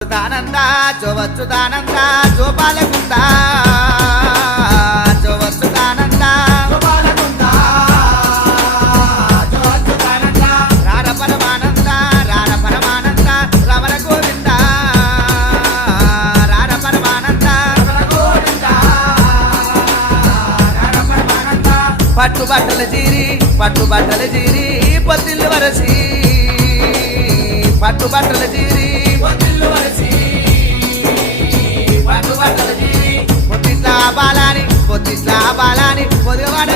దానందా జోవచ్చుదానందా జోపాలకుందా జోవచ్చుదానందా రార పరమానంద రార పరమానంద Ramana Govinda రార పరమానంద పట్టుబట్టల జీరి పొత్తిల్లు వరసి పట్టుబట్టల జీరి పొత్తిట్లా బాలాని పొద్దువాడ